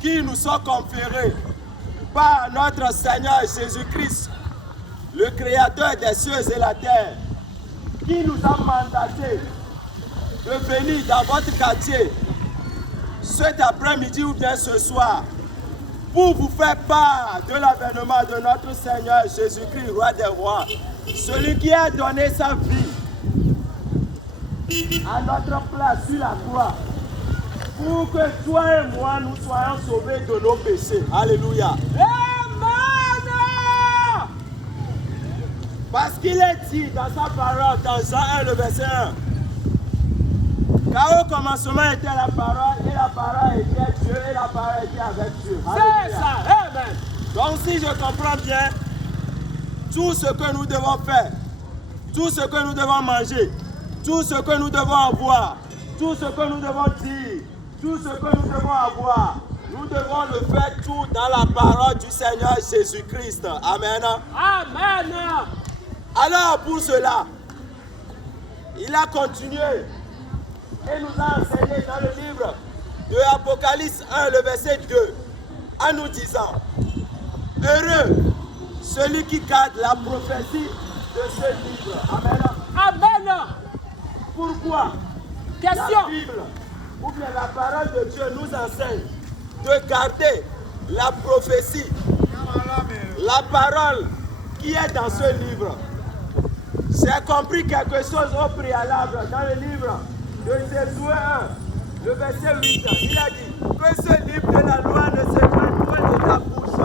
qui nous sont conférés par notre Seigneur Jésus-Christ, le Créateur des cieux et la terre, qui nous a mandaté de venir dans votre quartier cet après-midi ou bien ce soir pour vous faire part de l'avènement de notre Seigneur Jésus-Christ, Roi des rois, celui qui a donné sa vie à notre place sur la croix, pour que toi et moi nous soyons sauvés de nos péchés. Alléluia. Amen. Parce qu'il est dit dans sa parole, dans Jean 1, le verset 1, car au commencement était la parole, et la parole était Dieu, et la parole était avec Dieu. C'est ça. Amen. Donc si je comprends bien, tout ce que nous devons faire, tout ce que nous devons manger, tout ce que nous devons avoir, tout ce que nous devons dire, tout ce que nous devons avoir, nous devons le faire tout dans la parole du Seigneur Jésus-Christ. Amen. Amen. Alors pour cela, il a continué et nous a enseigné dans le livre de Apocalypse 1, le verset 2, en nous disant, heureux celui qui garde la prophétie de ce livre. Amen. Amen. Pourquoi? Question. La Bible, ou bien la parole de Dieu nous enseigne de garder la prophétie, la parole qui est dans ce livre. J'ai compris quelque chose au préalable dans le livre de Josué 1, le verset 8. Il a dit que ce livre de la loi ne s'éloigne point de ta bouche.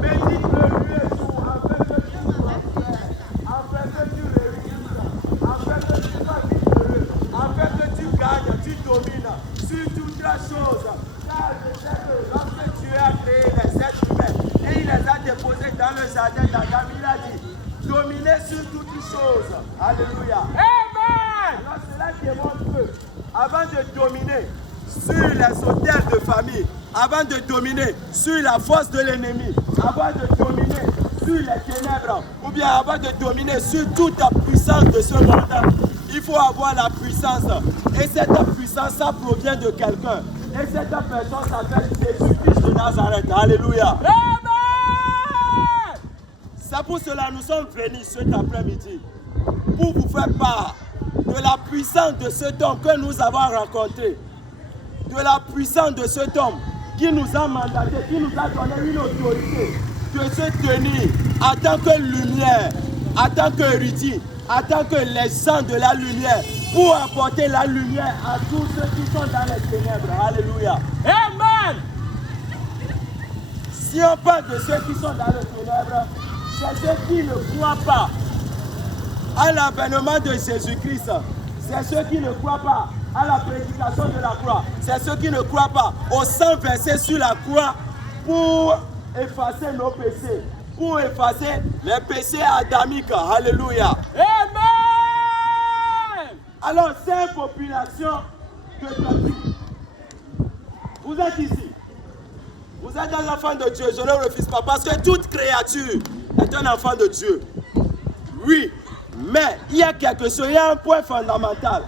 Médite-le lui et tout, afin que tu prospères, afin que tu réussisses, afin que tu sois victorieux, afin que tu gagnes, tu domines sur toutes les choses. Car je sais que lorsque Dieu a créé les êtres humains et il les a déposés dans le jardin d'Adam, il a dit dominer sur toutes les choses. Alléluia. Amen. Alors cela démontre que avant de dominer sur les hôtels de famille, avant de dominer sur la force de l'ennemi, avant de dominer sur les ténèbres, ou bien avant de dominer sur toute la puissance de ce monde, il faut avoir la puissance. Et cette puissance, ça provient de quelqu'un. Et cette personne s'appelle Jésus-Christ de Nazareth. Alléluia. Amen. C'est pour cela que nous sommes venus cet après-midi, pour vous faire part de la puissance de cet homme que nous avons rencontré, de la puissance de cet homme qui nous a mandaté, qui nous a donné une autorité de se tenir en tant que lumière, en tant qu'érudit, en tant que les gens de la lumière, pour apporter la lumière à tous ceux qui sont dans les ténèbres. Alléluia. Amen. Si on parle de ceux qui sont dans les ténèbres, c'est ceux qui ne croient pas à l'avènement de Jésus-Christ. C'est ceux qui ne croient pas à la prédication de la croix. C'est ceux qui ne croient pas au sang versé sur la croix pour effacer nos péchés, pour effacer les péchés adamiques. Alléluia. Amen. Alors, cette population de Tati, vous êtes ici. Vous êtes un enfant de Dieu. Je ne le refuse pas parce que toute créature est un enfant de Dieu. Oui. Mais il y a quelque chose, il y a un point fondamental.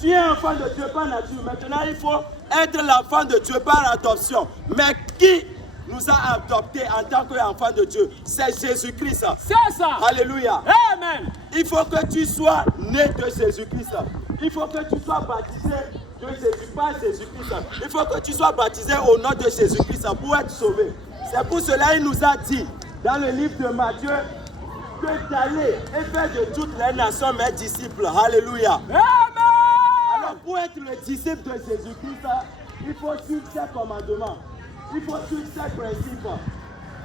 Tu es enfant de Dieu par nature. Maintenant, il faut être l'enfant de Dieu par adoption. Mais qui nous a adoptés en tant qu'enfant de Dieu? C'est Jésus-Christ. C'est ça. Alléluia. Amen. Il faut que tu sois né de Jésus-Christ. Il faut que tu sois baptisé de Jésus par Jésus-Christ. Il faut que tu sois baptisé au nom de Jésus-Christ pour être sauvé. C'est pour cela qu'il nous a dit dans le livre de Matthieu que d'aller et faire de toutes les nations mes disciples. Alléluia. Amen. Alors pour être le disciple de Jésus-Christ, il faut suivre ses commandements. Il faut suivre ses principes.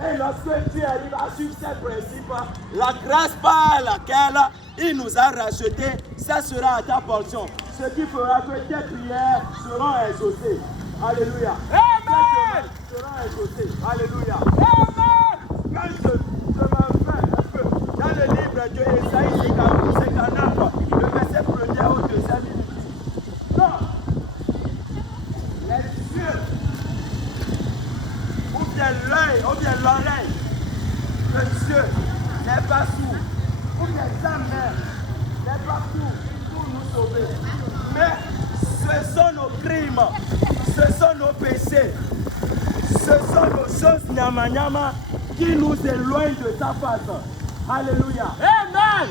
Et lorsque tu arrives à suivre ces principes, la grâce par laquelle il nous a rachetés, ça sera à ta portion. Ce qui fera que tes prières seront exaucées. Alléluia. Amen. Seront exaucées. Alléluia. Amen. Quand je m'en fais un peu dans le livre de Ésaïe 59, le verset 1er au 2e, non, les yeux, ou bien l'œil, ou bien l'oreille, le Dieu n'est pas sourd, ou bien sa mère n'est pas sourd pour nous sauver. Mais ce sont nos crimes, ce sont nos péchés, Ce sont nos choses nyama qui nous éloignent de sa face. Alléluia. Amen.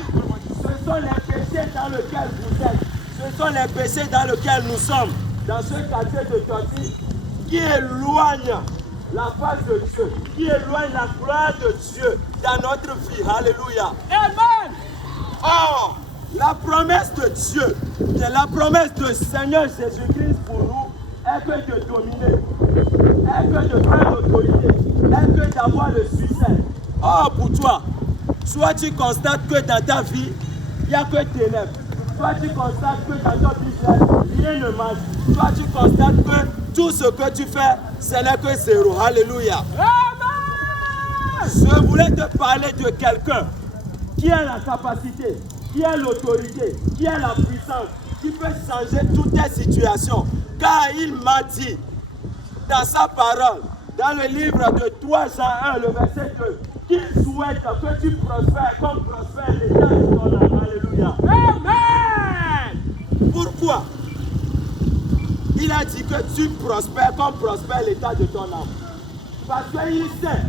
Ce sont les péchés dans lesquels vous êtes. Ce sont les péchés dans lesquels nous sommes. Dans ce quartier de Toti, qui éloignent la face de Dieu, qui éloignent la gloire de Dieu dans notre vie. Alléluia. Amen. Or, la promesse de Dieu, c'est la promesse du Seigneur Jésus-Christ pour nous, est que de dominer, est que de prendre l'autorité, est que d'avoir le succès. Or, pour toi, soit tu constates que dans ta vie, il n'y a que ténèbres. Soit tu constates que dans ton business, rien ne marche. Soit tu constates que tout ce que tu fais, ce n'est que zéro. Alléluia. Amen. Je voulais te parler de quelqu'un qui a la capacité, qui a l'autorité, qui a la puissance, qui peut changer toutes tes situations. Car il m'a dit dans sa parole, dans le livre de 3 Jean 1, le verset 2, qu'il souhaite que tu prospères comme prospère l'état de ton âme. Alléluia. Amen. Pourquoi? Il a dit que tu prospères comme prospère l'état de ton âme. Parce qu'il sait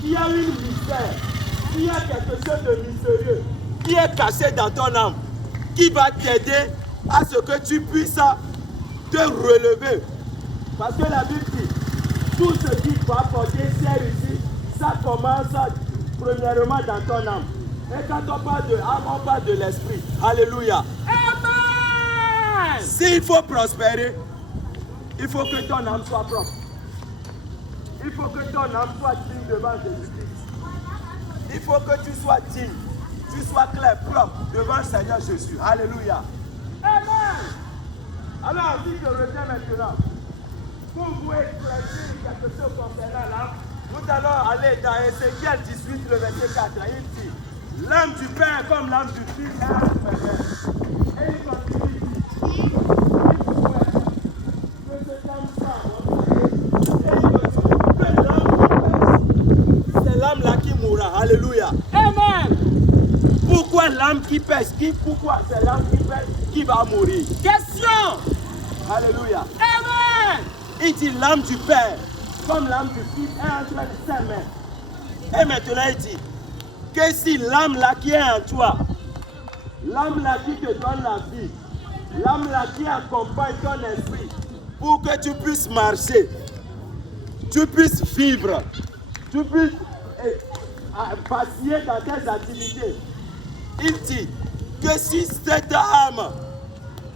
qu'il y a une mystère, qu'il y a quelque chose de mystérieux qui est caché dans ton âme, qui va t'aider à ce que tu puisses te relever. Parce que la Bible dit, tout ce qui va porter ciel ici, ça commence premièrement dans ton âme. Et quand on parle de âme, on parle de l'esprit. Alléluia. Amen. S'il faut prospérer, il faut que ton âme soit propre. Il faut que ton âme soit digne devant Jésus-Christ. Il faut que tu sois digne, tu sois clair, propre devant le Seigneur Jésus. Alléluia. Amen. Alors, si je reviens maintenant, pour vous éclaircir quelque chose concernant l'âme, nous allons aller dans Ézéchiel 18, le verset 4. Il dit, l'âme du Père comme l'âme du Fils est un Père. Et il continue, il dit, que cette âme soit, et il continue, que l'âme qui pèse, c'est l'âme là qui mourra. Alléluia. Amen. Pourquoi l'âme qui pèse, pourquoi c'est l'âme qui pèse qui va mourir? Question. Alléluia. Amen. Il dit l'âme du Père, comme l'âme du Fils, est en train de s'aimer. Et maintenant il dit que si l'âme là qui est en toi, l'âme là qui te donne la vie, l'âme là qui accompagne ton esprit, pour que tu puisses marcher, tu puisses vivre, tu puisses vaciller dans tes activités. Il dit que si cette âme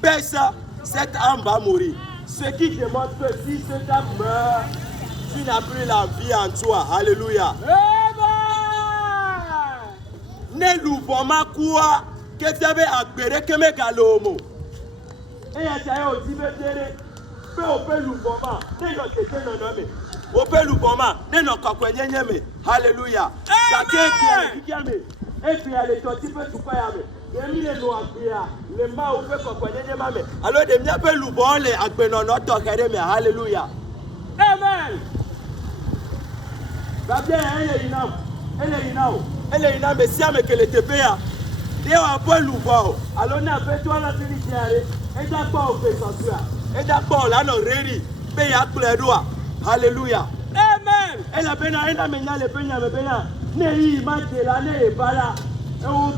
pèse, cette âme va mourir. Ce qui démontre que si cette âme meurt, tu n'as plus la vie en toi. Alléluia. Ne louvoma quoi que tu avais appelé que me galomo. Et il y a aussi peu au peu louvoma, ne l'occupez non nommé. Au peu louvoma, ne l'occupez. Alléluia. Chacun qui a mis. Et puis, il y a les petits peu tout pas. Les mains au peu qu'on connaît. Alors, des miens peu louvons les akbenon notre carré, mais alléluia. Amen. Va bien, elle est inam, mais si avec les TPA, il y a un peu louvon. Alors, on a fait toi la télé, et d'accord, on fait ça. Et d'accord, là, non, réri, paye à tous les doigts. Alléluia. Amen. Et la peine, elle a mené les peines, mais bien, n'est pas de l'année, et pas là. Et on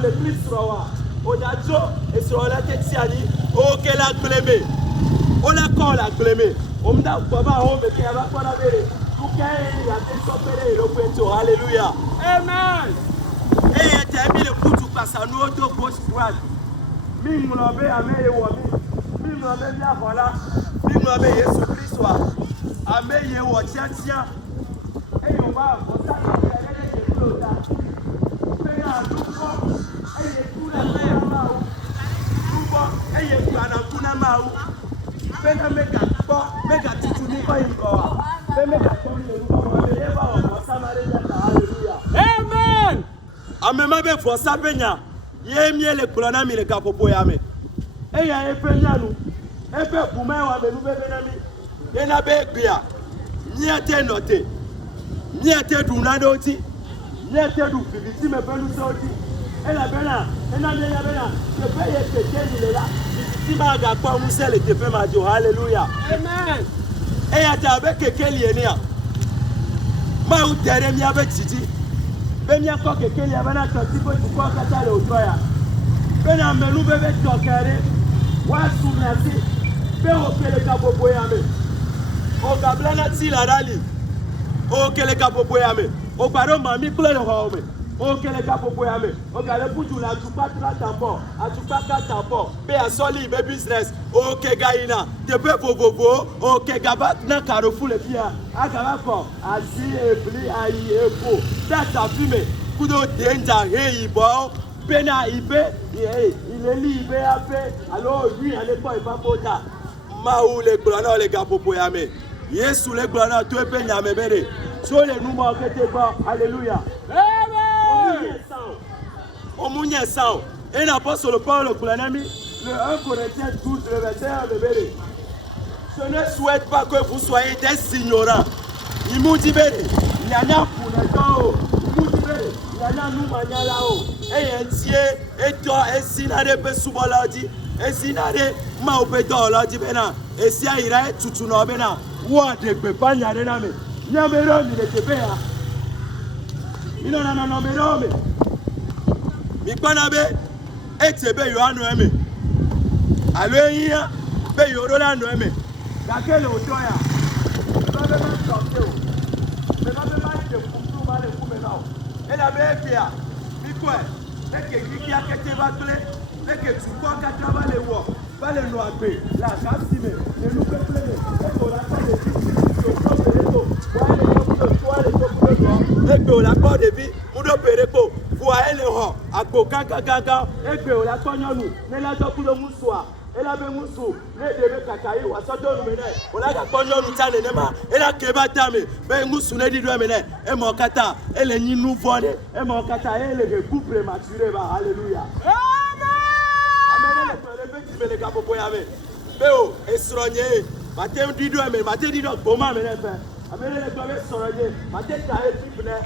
le plus sur on a Joe et sur la tête, on la clémé. On la colle à clémé. On m'a pas on me fait avoir la vérité. Pour qu'il y ait le point. Alléluia. Amen. Et il y a mis le coup de passe à nous, auto gauche droite. Mim l'obé à mes wami. Mim l'obé bien voilà. Mim l'obé Jésus Christ soit. À mes yewa tiens. Et on va, on s'en va faire les Amen. Amema be fosa penya ye miele kulana mile kapopo yame e ya epenya nu epe kuma wa be nu be benami ye na be gbia miete note miete dunado ti miete du bibiti me pelu soti e la bena e na me ya bena je pe ye te keni le la bibiti ma ga pa mu sele te pe ma jo hallelujah. Amen. Et ya ta be keke lienia. Ma u tere mi abe titi. Be mi akọ keke lia bana to tipo tu ko kata le otoya. Be na melu be be tokere. Wa su na si. Be o kele ka popo ya me. O ka blana ti la rali. O kele ka popo ya me. O gbaro mami kule le ho me. O kele ka popo ya me. O ka le buju la tupa tampo. Atupa ka tampo. Be a soli be business. O ke gaina. Te pe vovovo. O ke gabat na Carrefour le pia. Akara ko. Asi ebli ayi epo. Data fume. Kudo danger hey ibo. Pena ibe. Il est libre après. Alors lui à l'époque il va pas. Maou le glana le gapopo ya me. Yesu le glana tu pe nyame bere. So le numa kete ba. Alléluia. Amen. Omunye sao. Et l'apôtre Paul le 1 Corinthiens 12 le verset 1 de bere. Je ne souhaite pas que vous soyez des ignorants. Il m'a dit bere. Il y a n'a pour le temps. Il m'a dit bere. Il y a n'a nous mania là-haut. Et entier et toi et sinare pe subaladi. Et sinare ma opedo la di bena. Et si aira tutu no bena. Wa de pe pa nyare na me. Nyamero ni le tepe ya. Ino na no mero me. Mi kwana be etebe yo anu eme. Alo yin be yo ro la anu eme. Ga kele ojo ya. Ba be ma sorte o. Be ba be ma de fufu ba le ku me na o. E la be pia. Mi ko e. E ke kiki akete ba tole. E ke tu ko ka tra ba le wo. Ba le no agbe. La ka si me. Le lu pe ple. E ko la ka le ti. Yo ko pere ko. Wa le ko ko le ko ko do. E ko la ko de bi. Mu do pere ko. Wa ele ho. Agbo kaka. E ko la ko nyonu. Ne la to ku do mu so a. Ela be musu ne debe kakai wa soto nu mene ola ga konyo nu tane ne ma ela ke batame be musu ne dido mene e mo kata ele nyi nu vone e mo kata ele ge coup prématuré ba alléluia amen le pere be ti bele ka popo ya me be o esronye mate dido mene mate dido boma mene fe amen le pere esronye mate ta e type ne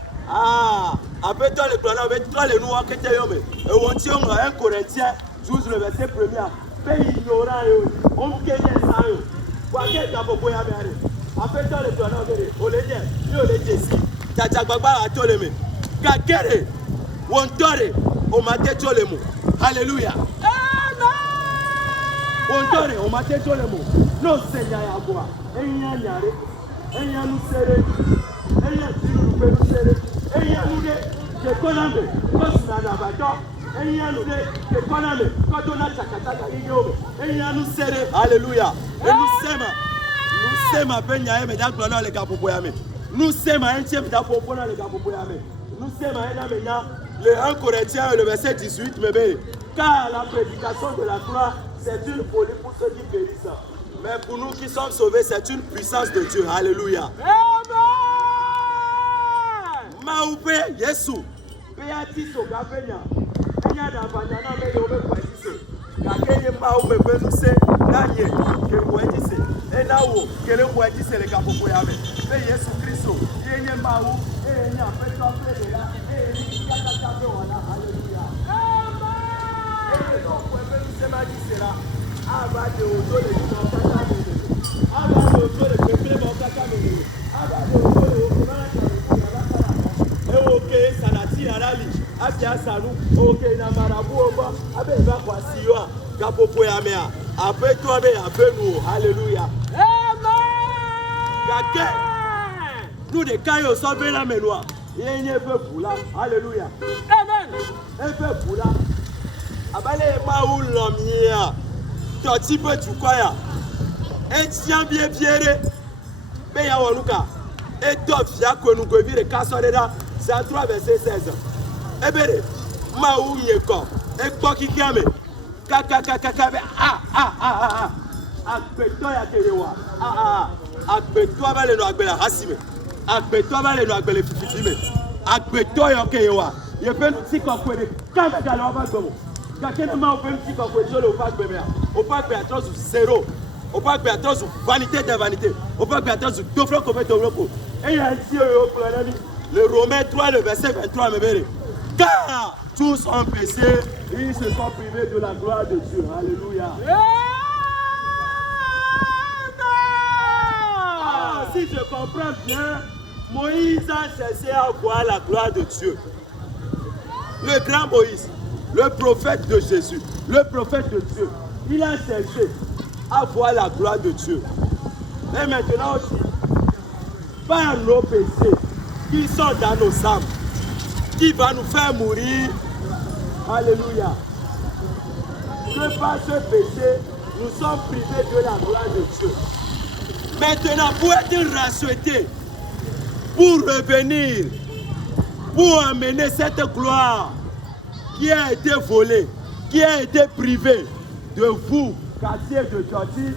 apeto le plan be to le nu wa kete yo me e won ti o 1 Corinthiens 12 le verset 1er. Pays ignorant, on peut ça. Quoi qu'elle t'a beaucoup à faire. Après ça, le plan, on les dit, on les dit, Tata Baba a tout le monde. Kakere, on tore, on m'a dit tout le monde. Alléluia. On tore, on m'a dit tout le monde. Non, Seigneur, à quoi? Et il y a yare, et il y a nous serrer, et il y a nous nous serrer, et il y a nous de Konambe, Kosnana Bato. Alléluia. Et nous sommes à peine à mettre dans les capopoyame. Nous sommes à un tiers d'apopona les capopoyame. Nous sommes à maintenant le 1 Corinthiens le verset 18 mais car la prédication de la croix c'est une folie pour ceux qui périssent. Mais pour nous qui sommes sauvés c'est une puissance de Dieu. Alléluia. Maoupe Yesu. Béatis au Gabenia. Da banana me yo me kwajise ka kenye ma o me benuse nanye ke kwajise e na wo kele kwajise le ka popo ya me be Yesu Kristo yenye ma o yenye apeto afele ya ni kata tabe wala haleluya amen e no ko benuse ma disera aba de odo le no kata me aba de odo le pepe mo kata me aba de odo le o na ka e o ke salati arali Abia Sanou, ok, na marabu oba, abe va kwa siwa, gapopo ya mea, abe to abe abe nous, alléluia. Amen. Kake, nous de kayo sauver la menoa, yenye fe pula, alléluia. Amen. Fe pula, abale ma ou l'omnia, toti pe tu kwaya, etien bien pierre, be ya wanuka, eto fia konu govire kasodeda, c'est 3 verset 16. Ebere ma ou yeko ekpo kikiame kaka be agbeto ya kerewa agbeto abale no agbela hasime agbeto abale no agbele fifime agbeto yo kerewa ye pe ti kokwe de kame ga lo ba gbomo kakene ma o pe ti kokwe jo lo pa gbeme o pa gbe atrosu zéro o pa gbe atrosu vanité de vanité o pa gbe atrosu dofro ko meto roko e ya ti o plan ami le Romains 3 le verset 23 mebere. Car tous ont péché, ils se sont privés de la gloire de Dieu. Alléluia. si je comprends bien, Moïse a cherché à voir la gloire de Dieu. Le grand Moïse, le prophète de Jésus, le prophète de Dieu, il a cherché à voir la gloire de Dieu. Et maintenant aussi, par nos péchés qui sont dans nos âmes, qui va nous faire mourir. Alléluia. Que par ce péché, nous sommes privés de la gloire de Dieu. Maintenant, pour être rachetés, pour revenir, pour amener cette gloire qui a été volée, qui a été privée de vous, quartier de Jordi,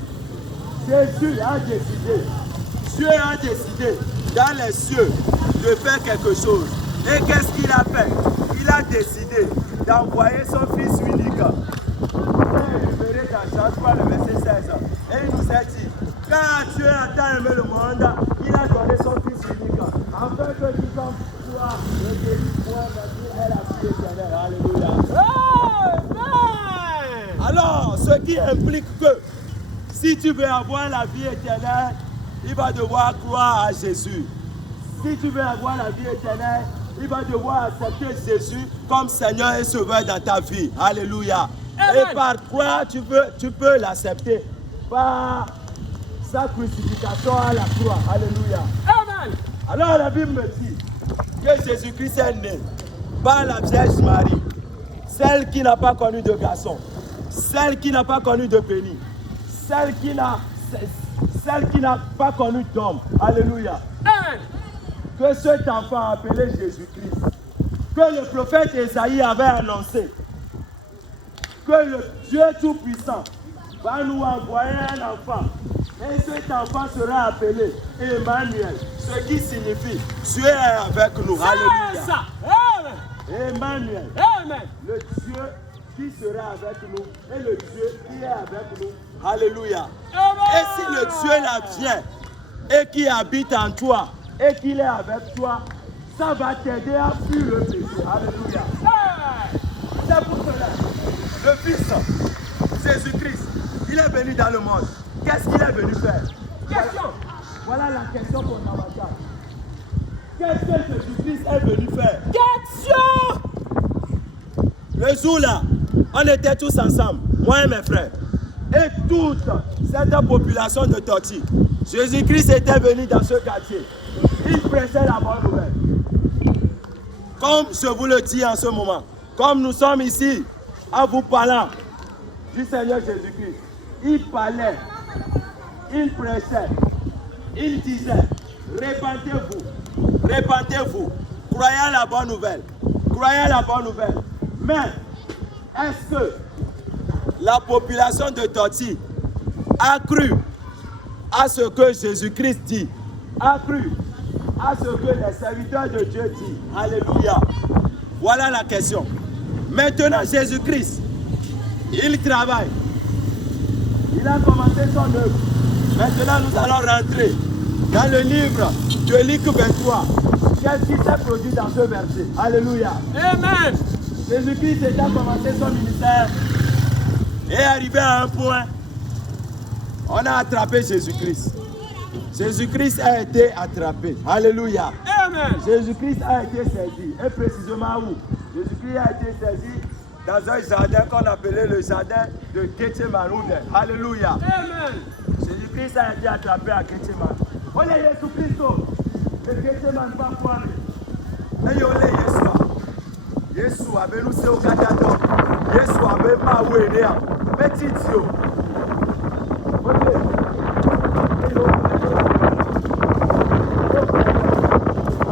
Jésus a décidé, Dieu a décidé dans les cieux de faire quelque chose. Et qu'est-ce qu'il a fait? Il a décidé d'envoyer son fils unique. Il est révélé dans Jean 3, le verset 16. Et il nous a dit, car Dieu a tant aimé le monde, il a donné son fils unique, afin que nous sommes soit le délit point et la vie éternelle. Alléluia. Amen. Alors, ce qui implique que si tu veux avoir la vie éternelle, il va devoir croire à Jésus. Si tu veux avoir la vie éternelle, il va devoir accepter Jésus comme Seigneur et Sauveur dans ta vie. Alléluia. Amen. Et par quoi tu peux l'accepter? Par sa crucifixion à la croix. Alléluia. Amen. Alors la Bible me dit que Jésus-Christ est né par la Vierge Marie, celle qui n'a pas connu de garçon, celle qui n'a pas connu de béni, celle qui n'a pas connu d'homme. Alléluia. Amen. Que cet enfant appelé Jésus-Christ, que le prophète Esaïe avait annoncé, que le Dieu Tout-Puissant va nous envoyer un enfant. Et cet enfant sera appelé Emmanuel, ce qui signifie Dieu est avec nous. C'est ça. Alléluia. Amen. Emmanuel, Amen. le Dieu qui sera avec nous et le Dieu qui est avec nous. Alléluia. Amen. Et si le Dieu là vient et qui habite en toi et qu'il est avec toi, ça va t'aider à fuir le péché. Alléluia. Amen. C'est pour cela, le Fils, Jésus-Christ, il est venu dans le monde. Qu'est-ce qu'il est venu faire? Question. Voilà la question fondamentale. Qu'est-ce que Jésus-Christ est venu faire? Question. Le jour là, on était tous ensemble, moi et mes frères. Et toute cette population de Torti, Jésus-Christ était venu dans ce quartier. Il prêchait la bonne nouvelle. Comme je vous le dis en ce moment, comme nous sommes ici, en vous parlant du Seigneur Jésus-Christ, il parlait, il prêchait, il disait, répandez-vous, répandez-vous, croyez à la bonne nouvelle, croyez à la bonne nouvelle. Mais, est-ce que la population de Torti a cru à ce que Jésus-Christ dit, a cru à ce que les serviteurs de Dieu disent? Alléluia. Voilà la question. Maintenant, Jésus-Christ, il travaille. Il a commencé son œuvre. Maintenant, nous allons rentrer dans le livre de Luc 23. Qu'est-ce qui s'est produit dans ce verset? Alléluia. Amen. Jésus-Christ a commencé son ministère et est arrivé à un point. On a attrapé Jésus-Christ. Jésus-Christ a été attrapé. Alléluia. Amen. Jésus-Christ a été saisi. Et précisément où? Jésus-Christ a été saisi dans un jardin qu'on appelait le jardin de Gethsemane. Alléluia. Amen. Jésus-Christ a été attrapé à Gethsemane. On est Jésus-Christ. Le Gethsemane pas quoi. Et on est Jésus. Jésus a venu se au Katadon. Jésus a venu pas où il est. Petit Dieu.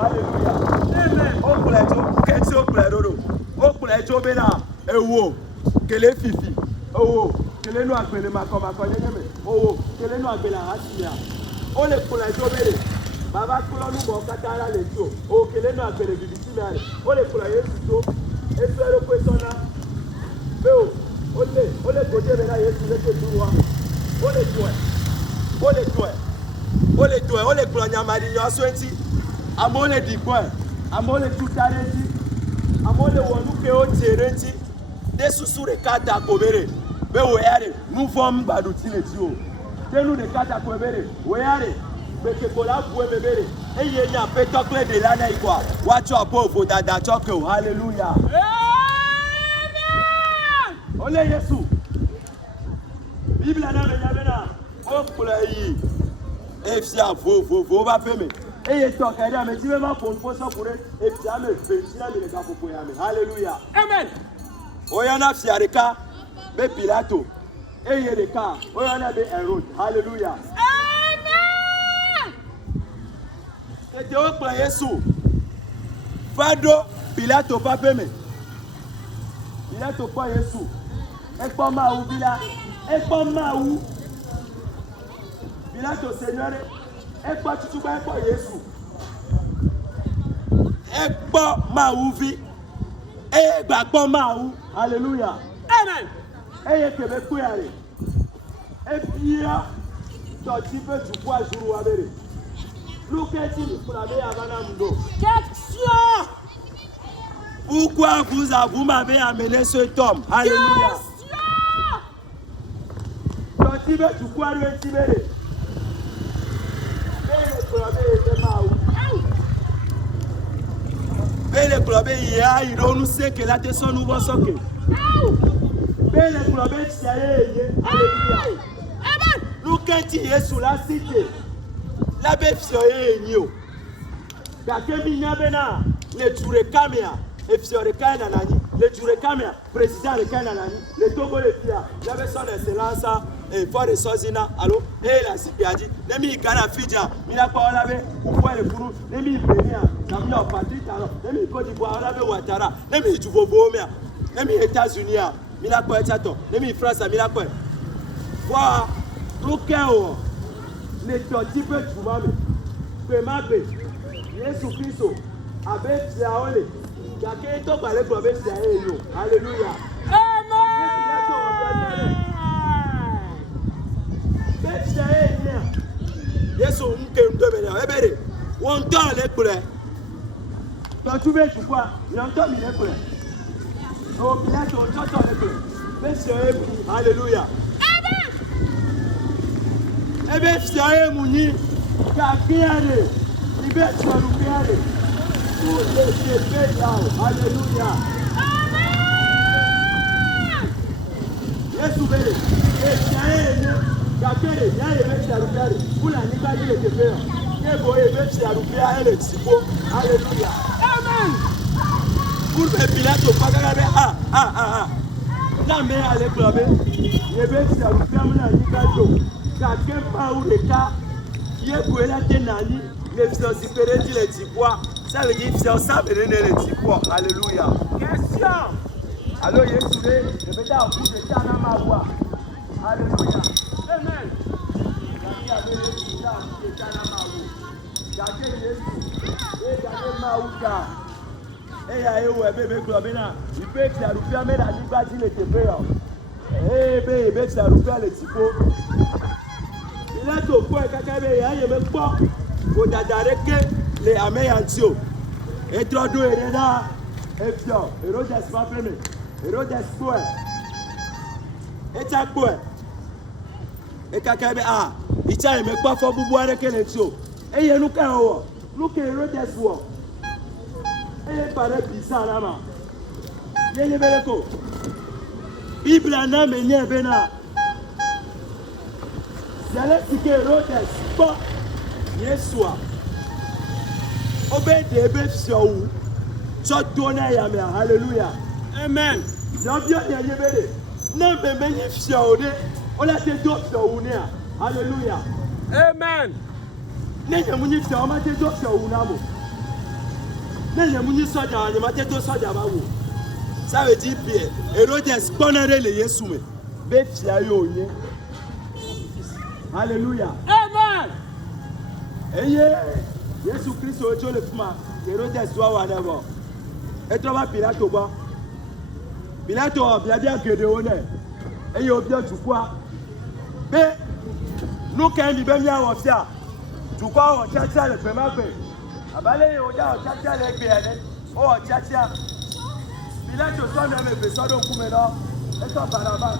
Alléluia. Amen. Ejo bena ewo kele fifi owo kele no agbele makoma ko nyeme owo kele no agbele hatia o le kula ejo bere baba kulo nu bo katara le jo o kele no agbele bibiti na re o le kula Yesu to eso ero kwesona be o le goje bena Yesu le ke duwa o le toe o le kula nyamari nyo aswenti amole di boy amole tutarenti amole wonu ke o terenti de susure kata kobere be woyare nous vom baduti le tio de nous de kata kobere woyare Bekekola boué bébé. Et il y a un peu de clé de l'année quoi. Watch your pauvre dada choco. Alléluia. Amen. Olé Yesu. Bible na me yamena. O kula yi. E fia vo ba fe me. E ye to ka dia me ti me ma ko so pour e fia me fe fia me ga popo ya me. Alléluia. Amen. Oya na fia reka be Pilato. E ye reka. Oya na be Herod. Alléluia. Amen. E te o kula Yesu. Fado Pilato pa pe me. Pilato pa Yesu. E pa ma ou bila. E pa ma ou. Pilato Seigneur. E pa tutuba e pa Yesu. E pa ma ou vi. E gba pa ma ou. Alléluia. Amen. E ye kebe kuyare. E pia to ti pe tu kwa juru wa bere. Louketi ni kula be avana mdo. Question. Pourquoi vous m'avez amené cet homme? Alléluia. Question. Bele club ya ironu seke la te son nouveau soke. Bele club ya ye. Alléluia. Amen. Louketi Yesu la cité. La be fioye nyo. Kakemi nyabena le ture kamea. Et fiore kana nani. Le ture kamea président le kana nani. Le Togo le pia. La be son excellence et for the sozina. Allo. Et la sipiadi. Nemi kana fija. Mila pa la be. Ukwa le kuru. Nemi penia. Nami o Patrick alors. Nemi Côte d'Ivoire la be Ouattara. Nemi Tuvovomea. Nemi États-Unis. Mila pa etato. Nemi France mila pa. Wa Lukeo. Le toti pe tumame. Pe mabe. Yesu Kristo. Abe tiaole. Yake to pale ko be tiae yo. Alléluia. Amen. Be tiae ni. Yesu nke ndo be na ebere. Won to le kure. To tu be tu kwa. Yon to mi le kure. O bila to le kure. Be tiae mu. Alléluia. Ebe tiae mu ni. Ka kiane. Ibe tiae lu kiane. Alléluia. Yesu bele. Etiae kakere ya ebe tiarukare. Kula ni ba ile kefeo. Yebo ebe tiarukare ele tipo. Alléluia. Amen. Pour be Pilato pagarabe Na me ale klobe. Ebe tiarukare mna ni gajo. Kake pa ou leka. Yebo ela tenani. Les supérés dit les tipois. Ça veut dire que ça veut dire les tipois. Alléluia. Question. Alors, Yesu, je vais t'en plus de temps à ma voix. Alléluia. Amen. Les Américains, et Trodo et Reda, et Fio, et Rhodes pas premier, et Rhodes quoi, et ta quoi, et Kakabe a, il tient mais pas pour boire avec les shows, et il nous qu'un haut, nous que Rhodes voit, et il paraît bizarre là bas, il y a des béco, Bible en a mené Bena, c'est là que Rhodes pas, Yesua. Obey the baby show. So don't I am hallelujah. Amen. N'abia ya yebele. Na bembe ni show de. Ola te do show ne. Hallelujah. Amen. Ne ya munyi show ma te do show na mo. Ne ya munyi soja ma te do soja ba wo. Ça veut dire Pierre. Herodes connaît le Yesu me. Be fia yo nye. Hallelujah. Amen. Eye. Yesu Kristo ojo le fuma. Herodes doit wa d'abord. Et toi Pilato ba. Pilato bien gede one. Et yo bien tu quoi? Mais nous quand il ben ya ofia. Tu quoi on chacha le pema pe. Abale yo ja on chacha le pe ene. Oh chacha. Pilato so na me be so do kumelo. Et toi baraba.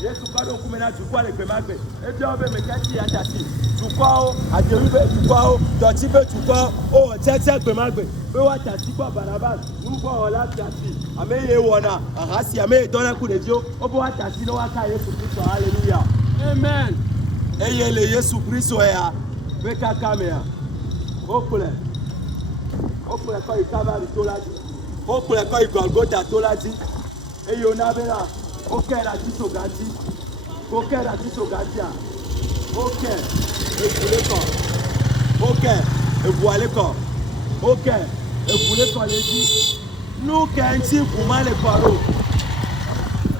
Yesu kado kumena chukua le pemagbe. Ebi obe mekati atati. Chukua o, aderibe chukua o, dotibe chukua o, tete pemagbe. Be wa tati kwa barabas. Nuko ola tati. Ameye wona, ahasi ameye dona kulejo. Obo wa tati no waka Yesu Kristo. Hallelujah. Amen. Eye le Yesu Kristo ya. Beka kamea. Okule. Okule ko ikaba bitolaji. Okule ko igolgota tolaji. Eye onabela. Ok, la tisse au gâti. Ok, la tisse au gâti. Ok, et vous les corps. Ok, et vous allez corps. Ok, et vous les corps les dit. Nous, quand vous m'allez les corps.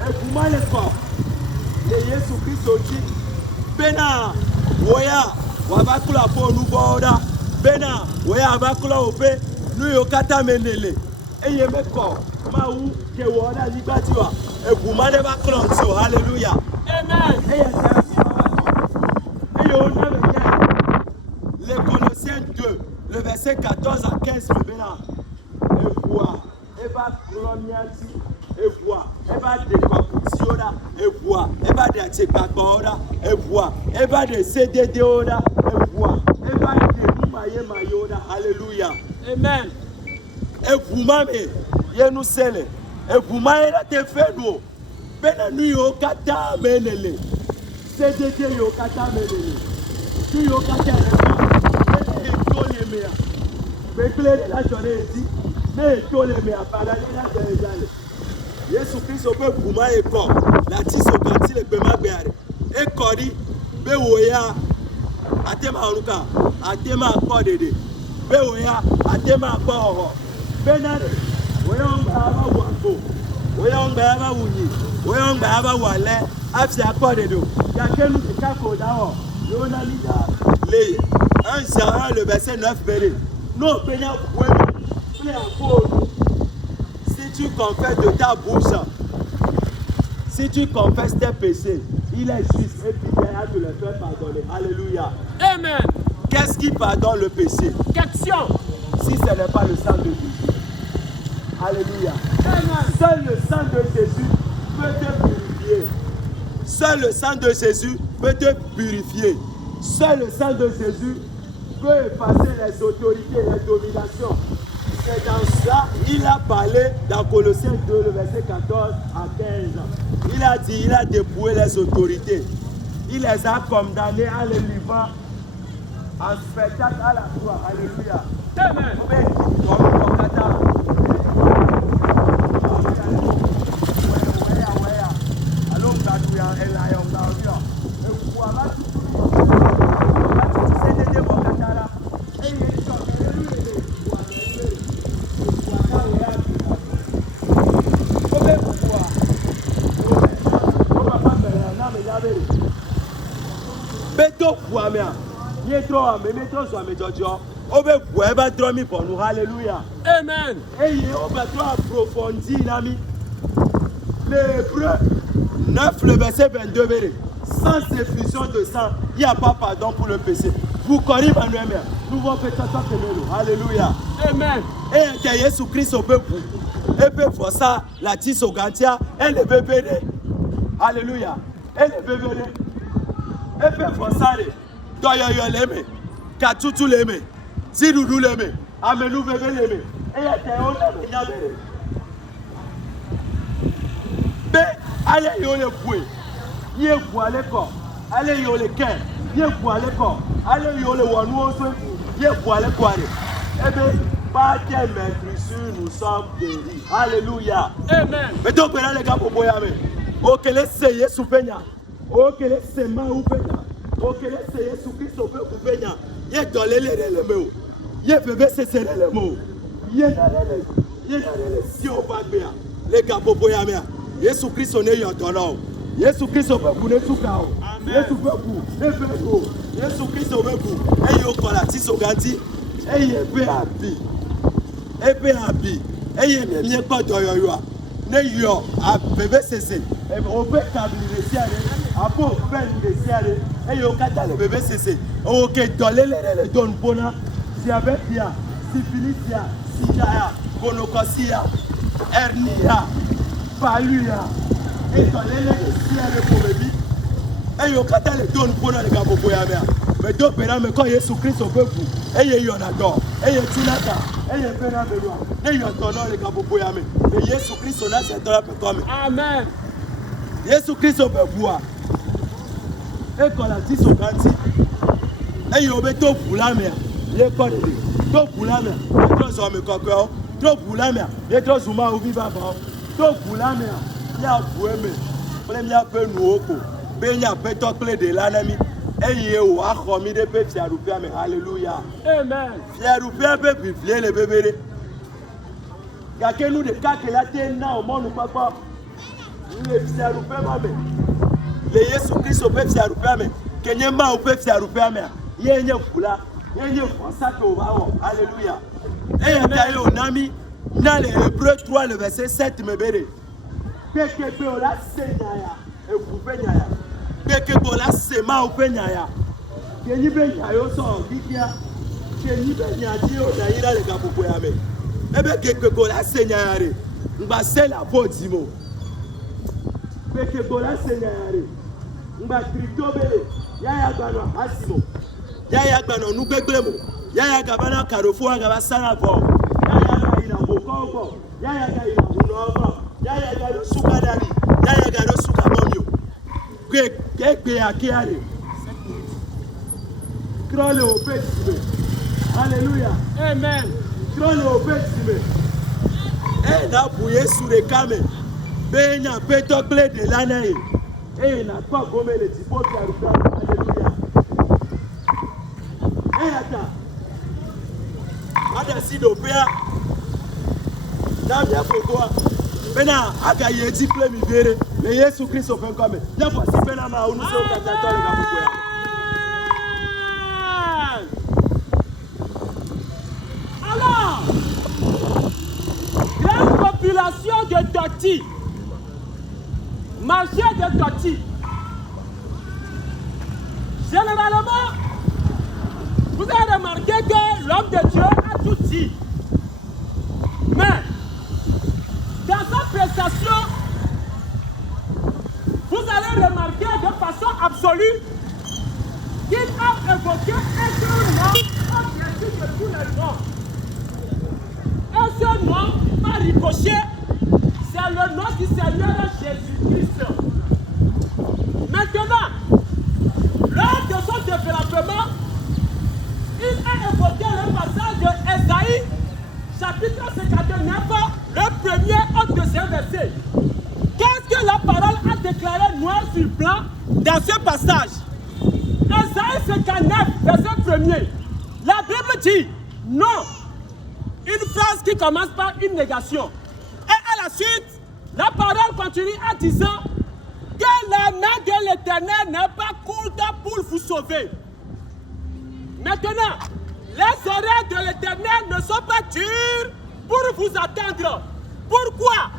Et vous m'allez les corps. Les Jésus Christ aussi. Bena, Woya, Wabakula pour nous borda. Bena, Woya, Wabakula au paix. Nous, Yokata Menele. Et yé mes corps. Maou, que Wada Nibatiwa. Et vous m'allez pas cloncer, hallelujah. Amen. Et on a les Colossiens 2, le verset 14 à 15, le bénin. Et voir, et va cloniati, et voir, et va décomputiona, et voir, et va de tchekakora, et voir, et va de CDDona, et voir, et va de Moumaye Mayona, hallelujah. Amen. Et vous m'avez, yé nous scellez. Et vous m'avez été fait nous. Benanu yo kata menele. CDD yo kata menele. Tu yo kata menele. Et tout les meilleurs. Mais clair la journée dit. Mais tout les meilleurs. Pendant la journée. Yesu Christ au peu pour moi et corps. La tisse au parti le paiement béare. Et Kori. Bewoya. Atema Aruka. Atema encore dédé. Bewoya. Atema encore. Benare. Voyons Baba Wako. Voyons Baba Wuni. Voyons Baba Wale. Afsi accordé d'eau. Yaken nous kako d'abord. Yona Lida. Les 1 Jean le verset 9 béni. Non, Peignard, si tu confesses de ta bouche, si tu confesses tes péchés, il est juste et fidèle à te le faire pardonner. Alléluia. Amen. Qu'est-ce qui pardonne le péché? Question. Si ce n'est pas le sang de Jésus. Alléluia. Amen. Seul le sang de Jésus peut te purifier. Seul le sang de Jésus peut te purifier. Seul le sang de Jésus peut effacer les autorités et les dominations. C'est dans ça il a parlé dans Colossiens 2, le verset 14 à 15. Il a dit, il a dépouillé les autorités. Il les a condamnés à les livrer en spectacle à la croix. Alléluia. Amen. Alléluia. Amen. Et il va approfondir l'Hébreu 9, le verset 22. Sans effusion de sang, il n'y a pas pardon pour le péché. Vous connaissez Manuel, nous voulons faire ça. Alléluia. Amen. Et que Jésus Christ au peuple. Et puis pour ça, la tisse au gantia, elle est bébé. Alléluia. Elle est bébé. Et puis pour ça, doyoyo l'aimé, katutu l'aimé, sidoudou l'aimé, amenou bébé l'aimé. Et il y a des gens qui allez yo le fouet, y est voilé corps, allez yo le cœur, y est voilé corps, allez yo le wanou, y est voilé quoi. Eh bien, par tes maîtrises, nous sommes guéris. Alléluia. Amen. Mais donc, les gars, pour boire, ok, laissez Yesu peña, ok, laissez Maou peña, ok, laissez Yesu Christ au peu peña, y est dans les mots, y est bébé, c'est les mots, y est dans les si on va bien, les gars, pour boire, Yesu Christ on est yon tono. Yesu Christ on peut vous ne tout cao. Yesu peut vous, Yesu Christ on peut vous. Et yo kola ti so ganti. Et ye pe abi. Et pe abi. Et ye me pas doyo yo. Ne yo a bébé cessé. Et on peut tablir les siare. Apo ben les siare. Et yo kata le bébé cessé. OK, dolé les don bona. Diabète syphilis sida gonocosia hernia paluya Et dans les ciels pour me dire. Et yo kata le don pour na le gabo boyamea. Mais do pena me quand Jésus Christ au peuple. Et y en adore. Et y tunata. Et y pena me loi. Et y entendant le gabo boyame. Et Jésus Christ on a c'est dans la toi. Amen. Jésus Christ au peuple. Et quand la dit son ganti. Et yo beto boulame. Les codes. To boulame. Trop zo me kokko. To boulame. Et trop zuma obi baba. To boulame. Ya boueme. Pour me appeler nous oko. Benya beto clé de l'ennemi. Et yo a commis de pe fiaroupia me alléluia. Amen. Fiaroupia pe biblie le bébé. Kake nous de kake la te na au monde papa. Le fiaroupia mame. Le Jésus Christ au pe fiaroupia me. Kenye ma au pe fiaroupia me. Yenye fula. Yenye fonsa to ba o. Alléluia. Et yaka yo nami na le Hébreux 3 le verset 7 me bere. Keke pe o la senyaya. E kupe nyaya. Keke bola sema openyaya. Kenyi be nyayo so kikia. Kenyi be nyadi o na ira le kapopo ya me. Ebe keke bola senyaya re. Ngba se la potimo. Keke bola senyaya re. Ngba krito bele. Yaya gbano asimo. Yaya gbano nu gbegbemo. Yaya gabana karofo agaba sana fo. Yaya ga ina boko. Yaya ga ina buno. Yaya ga no sukadari. Yaya ga no sukamomio. Gbe akiare. Krole au petit. Alléluia. Amen. Krole au petit. Et na bouye sur les camés. Benya peto clé de l'année. Et na pas gommé les typos qui arrivent. Alléluia. Et attends. Ada sido pea. Na bien pourquoi? Bena akaye diplôme mi bere. Le Jésus Christ au fin comme. Ya fois si bena ma onu so kata to le gabu ya. Alors, grande population de Toti, marché de Toti. Généralement, vous avez remarqué que l'homme de Dieu a tout dit. Mais, dans sa prestation, vous allez remarquer de façon absolue qu'il a évoqué un seul nom au-dessus de tous les noms. Un seul nom, par ricochet, c'est le nom du Seigneur Jésus-Christ. Maintenant, lors de son développement, il a évoqué le passage de Esaïe, chapitre 59, le premier au deuxième verset. Qu'est-ce que la parole a déclaré noir sur blanc dans ce passage? Esaïe 59, verset 1er. La Bible dit non. Une phrase qui commence par une négation. Et à la suite, la parole continue en disant que la main de l'Éternel n'est pas courte pour vous sauver. Maintenant, les oreilles de l'Éternel ne sont pas dures pour vous attendre. Pourquoi?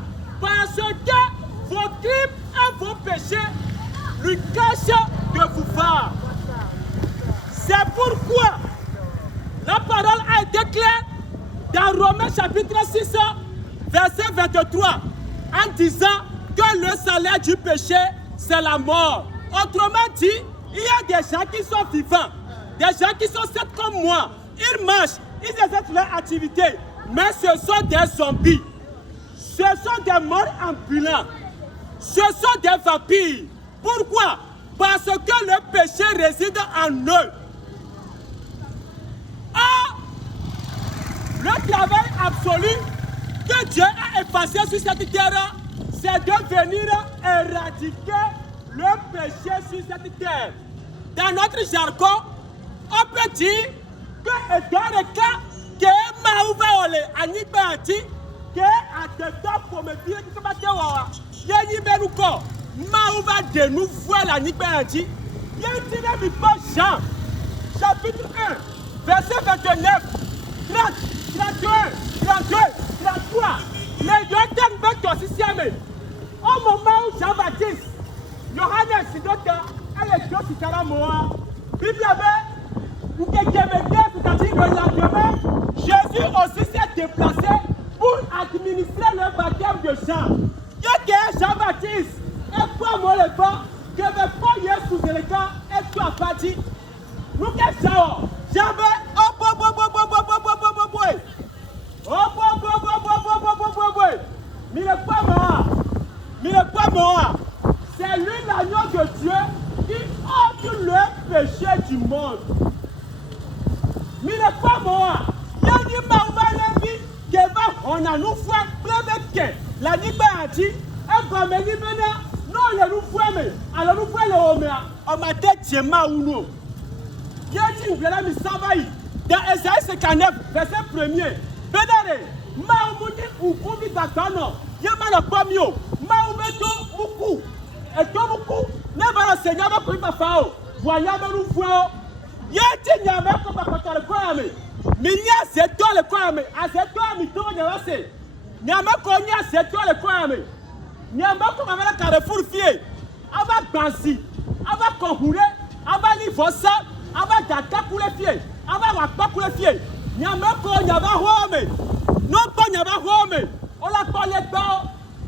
Parce que vos crimes et vos péchés lui cachent de vous voir. C'est pourquoi la parole a été claire dans Romains chapitre 6, verset 23, en disant que le salaire du péché, c'est la mort. Autrement dit, il y a des gens qui sont vivants, des gens qui sont sept comme moi. Ils marchent, ils exercent leur activité, mais ce sont des zombies. Ce sont des morts ambulants. Ce sont des vampires. Pourquoi? Parce que le péché réside en eux. Or, le travail absolu que Dieu a effacé sur cette terre, c'est de venir éradiquer le péché sur cette terre. Dans notre jargon, on peut dire que Edoreka, que Maouvaole, Anibati, que Ateto pour me dire que Matewa, Yaniberuko, Maouva de nous voir l'Anibati, Yantinabiko Jean, chapitre 1, verset 29, 30, 31, 32, 33. Les deux thèmes aussi siamés. Au moment où Jean-Baptiste, Johannes Sidota, et les deux Sikaramoa, Bible Jésus aussi s'est déplacé pour administrer le baptême de Jean. Il y a Jean-Baptiste, monde. Mais le pas moi. Il y a dit ma vie qui va on a nous fois plein la nuit a dit un comme dit maintenant non le nous fois mais alors nous fois le homme on m'a tête c'est ma ou non. Il y a dit voilà mi travail dans Esaïe 59 verset 1er. Bédare ma ou dit ou combien d'acano. Il y a mal pas mieux. Ma ou meto beaucoup. Et toi beaucoup ne va le Seigneur va pour ma fao. Voyez nous fois. Il y a dit nyame ko ba ko le quoi mais Minya zeto le kwame, azeto amito ne wase. Nyama ko nya zeto le kwame. Nyama ko mamela Carrefour fie. Aba gbansi, aba konhure, aba ni vosa, aba data kule fie, aba wa kule fie. Nyama ko nyaba home. No ko nyaba home. Ola ko le gba,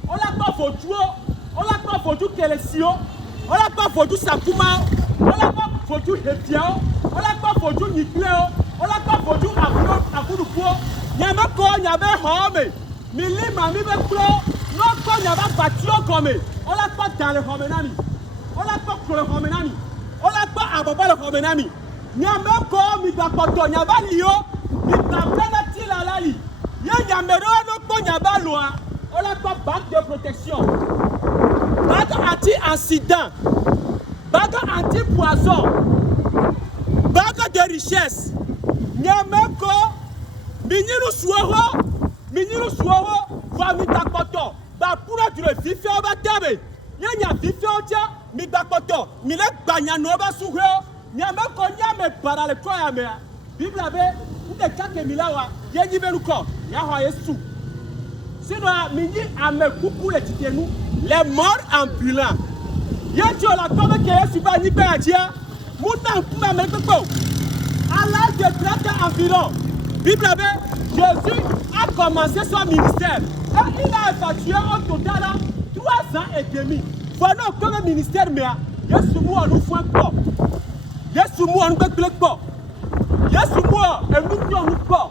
ola ko fojuo, ola ko foju kelesio, ola ko foju sakuma, ola ko foju hefiao, ola ko foju nikleo. On l'a pas vendu à coup de poids. Il y a même quand il y avait homme. Mais les mamies me plont. Non, quand il y avait battu comme. On l'a pas dans le homenami. On l'a pas pour le homenami. On l'a pas à baba le homenami. Il y a même quand il y a pas il y a pas lio. Il y a plein de tirs à la lit. Il y a même quand il y a pas loi. On l'a pas bague de protection. Bague anti-incident. Bague anti-poison. Bague de richesse. Nyameko, miniru suoro, va mi takoto, ba pura dure fife oba tabe. Nyanya fife oja, mi takoto, mi le gbanya no ba suho. Nyameko nyame para le koya me. Bible abe, nde kake milawa, yenyi beruko, ya ho Yesu. Sinon mini ame kuku le titenu, les morts ambulants. Yejo la kobe ke Yesu ba ni be adia, muta kuma me pepo. À l'âge de 30 ans environ, Bible avait, Jésus a commencé son ministère. Et il a effectué au total 3 ans et demi. Voilà comme ministère, mais Jésus m'a nous fait pas. Jésus m'a nous fait pas. Jésus m'a nous pas.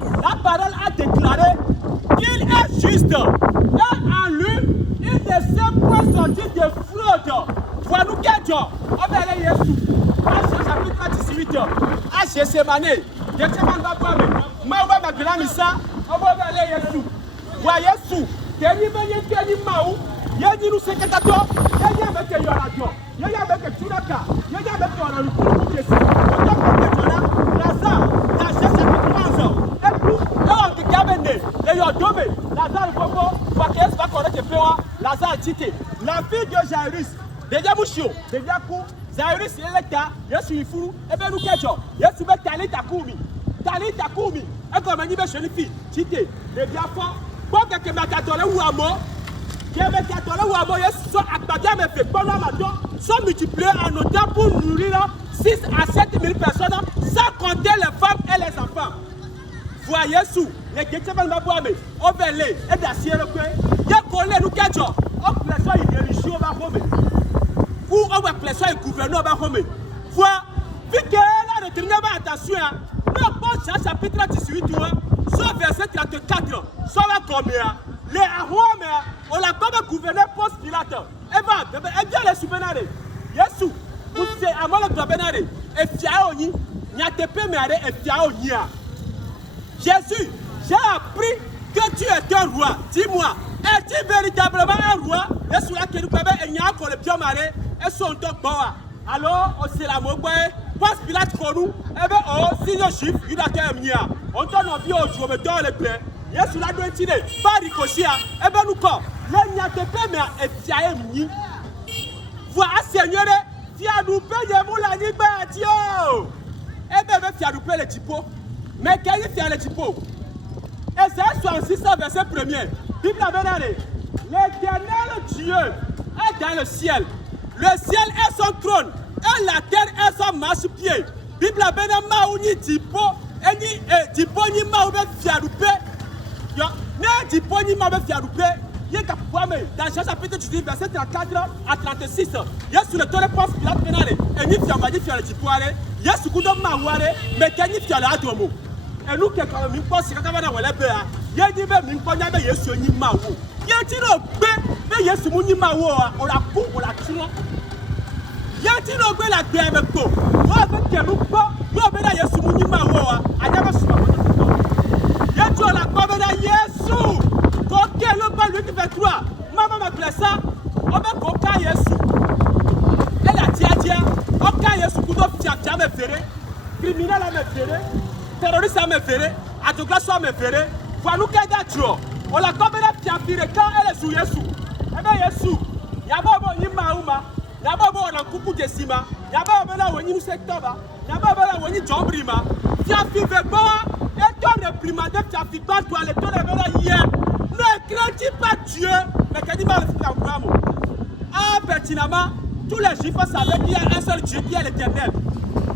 La parole a déclaré qu'il est juste. Et en lui, il ne s'est pas sorti de fraude. Voilà nous qui on va aller Jésus. Chapitre 18. Ache semane, Yeteman va pas mais ma ba glamisa, on va aller Yesu. Wa Yesu, teni benye teni mau, yedi nous sekatato, yedi avec yo radio. Yedi avec Turaka, yedi avec yo na lu Yesu. On doit prendre Lazare, la chasse à 11. Et puis, on dit Gabende, et yo domé, Lazare popo, va qu'est-ce va correcte pewa, Lazare tité. La fille de Jairus, déjà mouchio, déjà coup Zairus eleka Yesu ifuru ebe nu kejo Yesu be talita kumi e ko mani be shoni fi chite le biafo bo keke makatole wu amo ke be katole wu amo Yesu so agbaja me fe gbonu amado so multiplier en autant pour nourrir 6 à 7 000 personnes sans compter les femmes et les enfants. Vois Yesu le keke ba ma boame o bele e da siero pe ye ko le nu kejo o pleso religieux ba home ou on va placer le gouverneur va home. Vois, vu que là ne tenez pas attention, le bon chapitre 18, soit verset 34, soit combien les arômes, on l'a pas de gouverneur post Pilate. Et bien les souvenirs. Yesu, vous savez, à moi le gouverneur, et fiaoni, n'y a pas de et fiaoni. Jésus, j'ai appris que tu es un roi. Dis-moi, es-tu véritablement un roi? Yesu là qui nous permet, il n'y a encore le pied maré. Et son top boa. Alors, on s'est la mobile, passe Pilate pour nous, et bien, oh, si le chiffre, il a été amené. On donne envie au jour, mais dans les plaies, il y a sur la doigt tirée, pas ricochet, et bien, nous, quoi, là, il n'y a pas mais et fiaé, mini. Voilà, Seigneur, fiaé, nous payons, nous, la liberté, et bien, fiaé, nous payons les typos. Mais quel est fiaé, les typos? Et c'est 66 verset 1er. Bible avait dit, l'Éternel Dieu est dans le ciel. Le ciel est son trône et la terre est son marchepied. Bible a bien maouni tipo et ni tipo ni maoube fiaroupe. Ne tipo ni maoube fiaroupe. Il y a dans chapitre 18 verset 34 à 36. Il y a sur le tour de pense Pilate pénale et ni fiamadi fiale tipoare. Il y a sur coup maware mais qu'il ni fiale adomo. Et nous qui quand même pense quand on va dans le béa. Il y a dit même quand il y a sur ni maou. Il y a dit non mais il y a sur ni maou on la coupe on la tire. Yati no be la gbe avec to. Wa be kelu po, yo be na Yesu mu nyima wo a. Aja be suma ko. Yati o la gbe be na Yesu. Ko kelu pa Luc 23. Mama ma blessa. O be ko ka Yesu. E la tia. O ka Yesu ku do tia me fere. Criminel a me fere. Terroriste a me fere. Atoglaso a me fere. Voilà nous qu'est d'accord. On la commune qui a viré quand elle est sous Yesu. Eh bien Yesu, yaba bo yima uma, yaba bo na kuku desima, yaba bo na woni secteur, yaba bo na woni jombrima. Tu as fait ba et ton réprimandé tu as fait pas toi le ton est hier. Ne crains pas Dieu, mais quand il m'a fait la bramo. Ah pertinemment, tous les juifs savaient qu'il y a un seul Dieu qui est l'Éternel,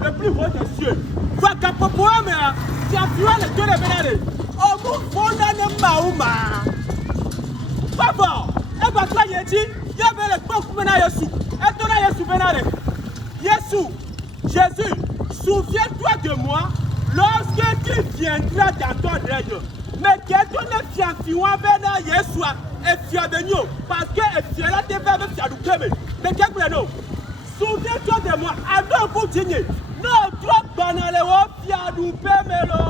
le plus haut des cieux. Voilà qu'à propos mais tu as vu le ton est Omu fondane mauma. Papa, et bah toi yeti, y'avait le bon kumena Yesu. Et toi Yesu benare. Yesu, Jésus, souviens-toi de moi lorsque tu viendras dans ton règne. Mais que tu ne viens pas bena Yesu et fiabenyo parce que fiera te va me fiadu keme. Mais qu'est-ce que non? Souviens-toi de moi. Avant vous dîner. Non, trop banale au fiadu pemelo.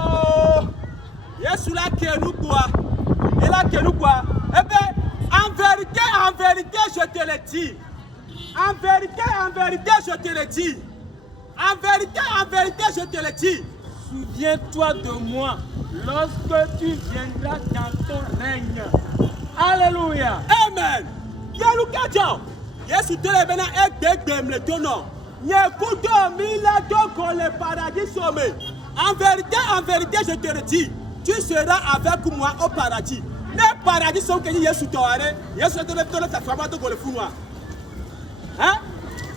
Yesu la kenou quoi? Et la kenou quoi? Eh bien, en vérité, je te le dis. En vérité, je te le dis. En vérité, je te le dis. Souviens-toi de moi lorsque tu viendras dans ton règne. Alléluia. Amen. Yalou kadjo. Yesu te le bena ekbem le tono. Nyekuto mila doko le paradis sommet. En vérité, je te le dis. Tu seras avec moi au paradis. Les paradis sont que Yesu t'aurait. Yesu te le donne ta femme de le fou. Hein?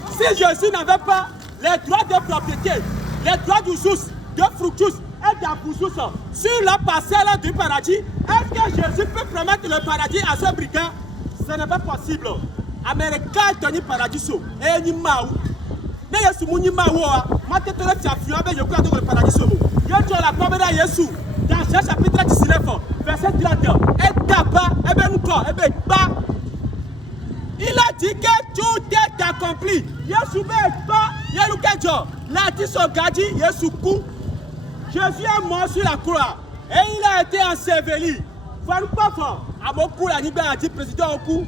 Si Jésus n'avait pas les droits de propriété, les droits du jus, de fructus et d'apousus sur la parcelle du paradis, est-ce que Jésus peut promettre le paradis à ce brigand? Ce n'est pas possible. Américain tenu paradis et ni maou. Mais Yesu mu ni maou a, ma tête le fiafio avec le paradis somo. Yesu la pomme de Yesu. Dans ce chapitre 19, verset 30, et d'abord, et bien encore, et bien bas. Il a dit que tout est accompli. Yesu be ba, Yesu kedjo, la dit son gadi, Yesu kou. Jésus est mort sur la croix et il a été enseveli. Voilà pas fort. À mon coup, la Libye a dit président au cou.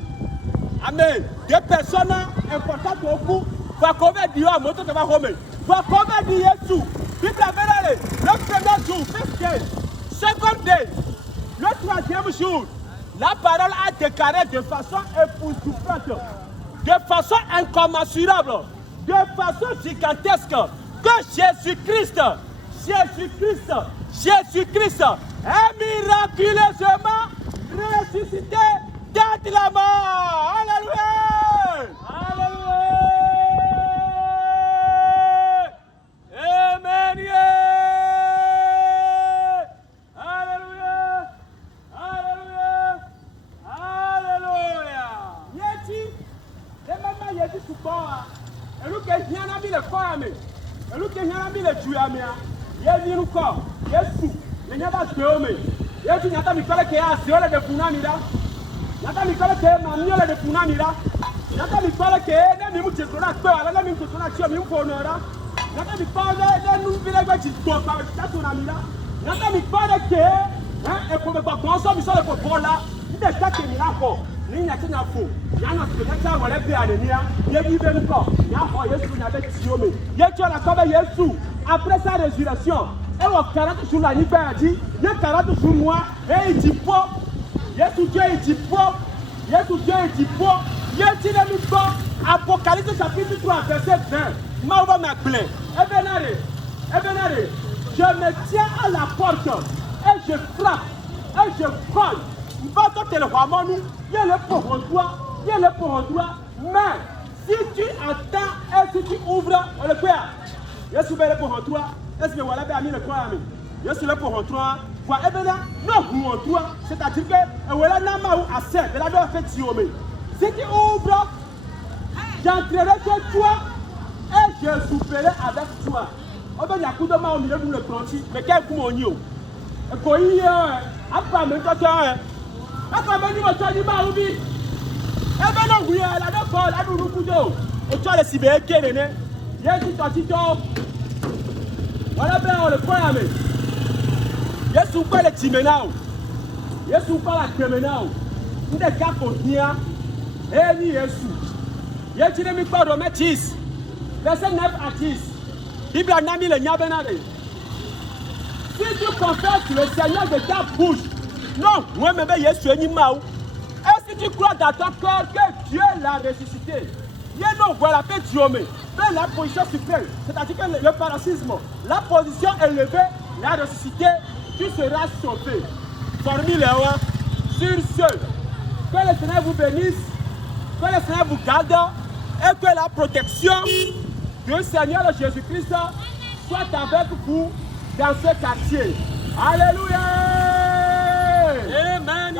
Amen. Des personnes importantes au cou. Va combien dire à moto de ma Rome. Va combien dire Yesu. Bible a le premier jour, 5 days, second day, le troisième jour, la parole a déclaré de façon époustouflante, de façon incommensurable, de façon gigantesque, que Jésus-Christ est miraculeusement ressuscité d'entre la mort. Alléluia! Alléluia! Amen! Alléluia! Alléluia! Alléluia! Yeti, les mamans yeti souvent, et nous qui n'y a mis le corps à me, et nous qui n'y a mis le Dieu à me, yeti nous corps, Yesu, il n'y a pas de homme, yeti n'y a pas mis quoi que a seul de Funamira, n'y a pas mis quoi que Mamiola de Funamira, n'y a pas mis quoi que ne me mouche sur la peur, la même chose sur la chère, mais on honora. Nata mi pade nous village qui go par ça ton amila. Nata mi pade que et pour me pas consommer sur le popol là, il est ça qui est là pour. Ni na tina fo. Ya na se na wala bi anenia. Ye bi be nko. Ya ho Yesu na be tiome. Ye tu la comme Yesu après sa résurrection. Et au 40 jours la nuit a dit, il y a 40 jours moi et il dit pas. Yesu Dieu il dit pas. Yesu Dieu il dit pas. Yesu na mi pas. Apocalypse chapitre 3 verset 20. Maouba m'appelait. Ebenare, je me tiens à la porte et je frappe et je colle. M'bato te le roi nous, il y a le pour toi, mais si tu attends et si tu ouvres le père, je suis le pour toi, est-ce que voilà bien mis le croix ami? Je suis le pour toi, voilà ebena non pour toi, c'est-à-dire que voilà nama ou assez, de la doit faire tiomé. Si tu ouvres, j'entrerai chez toi. Et je souperai avec toi. On va dire coup de main au milieu de le tranchi, mais quel coup on y est? Et quoi il y a? Après, même quand tu as après, même quand tu as dit, bah, oui. Eh bien, non, oui, elle a deux fois, elle a deux coups d'eau. Ocho le sibe kenene. Yesu totito. Voilà ben on le croit amen. Yesu pas le timenao. Yesu pas la kemenao. Nde ka kontia. Ni Yesu. Yesu ne mi pas Romains 10. Verset 9 à 10. Bible a mis le nyabenade. Si tu confesses le Seigneur de ta bouche, non, moi-même, Yesu est mao. Et si tu crois dans ton cœur que Dieu l'a ressuscité, non, voilà, fait Dieu, mais la position suprême, c'est-à-dire que le parasisme, la position élevée, la ressuscité, tu seras sauvé. Formule 1, sur ce, que le Seigneur vous bénisse, que le Seigneur vous garde, et que la protection du Seigneur Jésus-Christ soit avec vous dans ce quartier. Alléluia. Amen.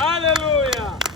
Alléluia.